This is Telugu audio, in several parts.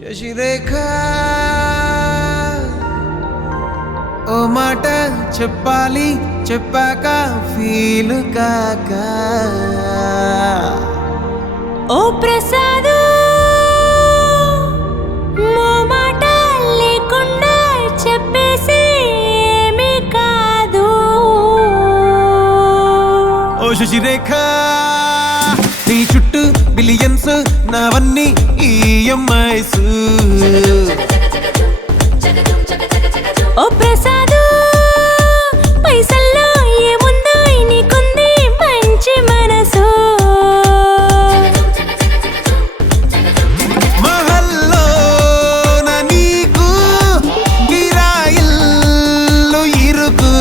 శశిరేఖ ఓ మాట చెప్పాలి చెప్పాక ఫీల్ కాక ఓ ప్రసాదు మో మాట లేకుండా చెప్పేసి ఏమీ కాదు. ఓ శశిరేఖ నీ చుట్టూ బిలియన్స్ నావన్నీ ఈఎంఐస్. ఓ ప్రసాదు పైసల్లో ఏముందో నీకుంది మంచి మనసు. మహల్లో నా నీకు గిరాయిల్లు ఇరుకు.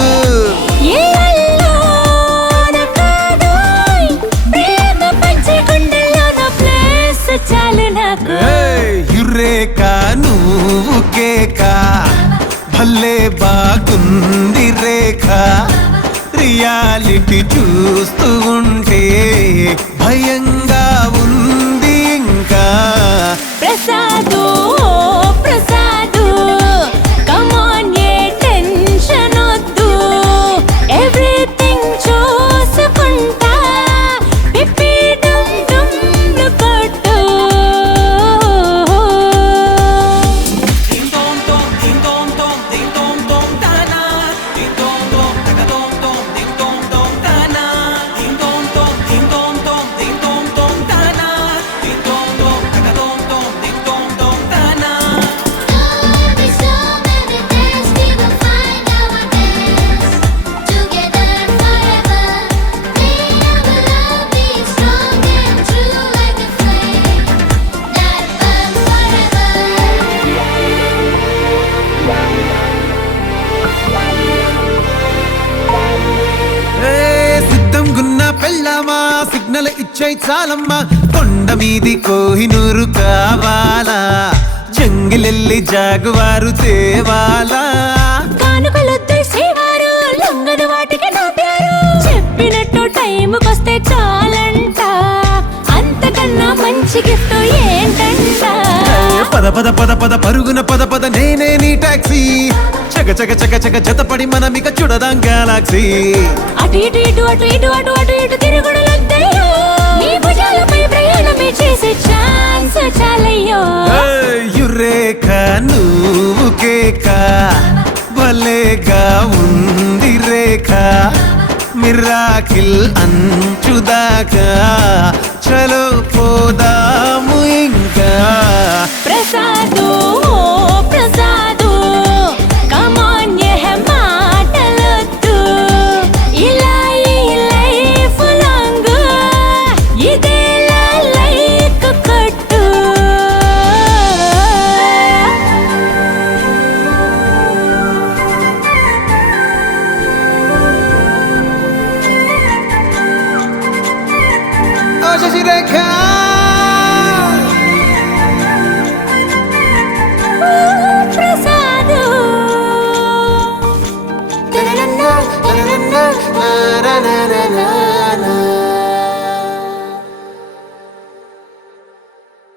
ఏ అల్లోన కాదోయ్ ప్రేమ పంచే గుండెల్లోన ప్లేస్ చాలు నాకు. యురేక నువ్వు కేక భలే బాగుంది రేఖ. రియాలిటీ చూస్తూ ఉంటే భయంగా ఉంది ఇంకా. Prasad Prasad come on A tension వద్దు. ఎవ్రీథింగ్ చూసుకుంటా పిప్పి డుమ్ డుమ్ కొట్టు. సిద్ధం గున్న పెళ్ళామా సిగ్నల్ ఇచ్చాయి చాలమ్మా. కొండ మీది కోహినూరు కావాలా, జంగిలెల్లి జాగువారు తేవాలా. కానుకలొద్దు శ్రీవారు లొంగదు వాటికి నా పేరు. చెప్పినట్టు టైంకొస్తే చాలంట, అంతకన్నా మంచి గిఫ్ట్ ఏంటంట. పద పద పద పద పరుగున పద పద నేనే నీ టాక్సీ. చక చక చక చక జతపడి మనమిక చూడదాం గెలాక్సీ. అటు ఇటు ఇటు అటు ఇటు అటు అటు ఇటు తిరుగుడులొద్దయ్యో. నీ భుజాలపై ప్రయాణమే చేసే ఛాన్స్ చాలయ్యో. యురేక నువ్వు కేక భలేగా ఉంది రేఖ. మిరాకిల్ అంచుదాకా చలో పోదాము ఇంకా. ప్రసాదు ప్రసాదు కమ్ ఆన్ ఏ మాటలొద్దు. ఇలా ఈ లైఫ్ లాంగ్ ఇదేలా లైక్ కొట్టు. ఓ శశిరేఖ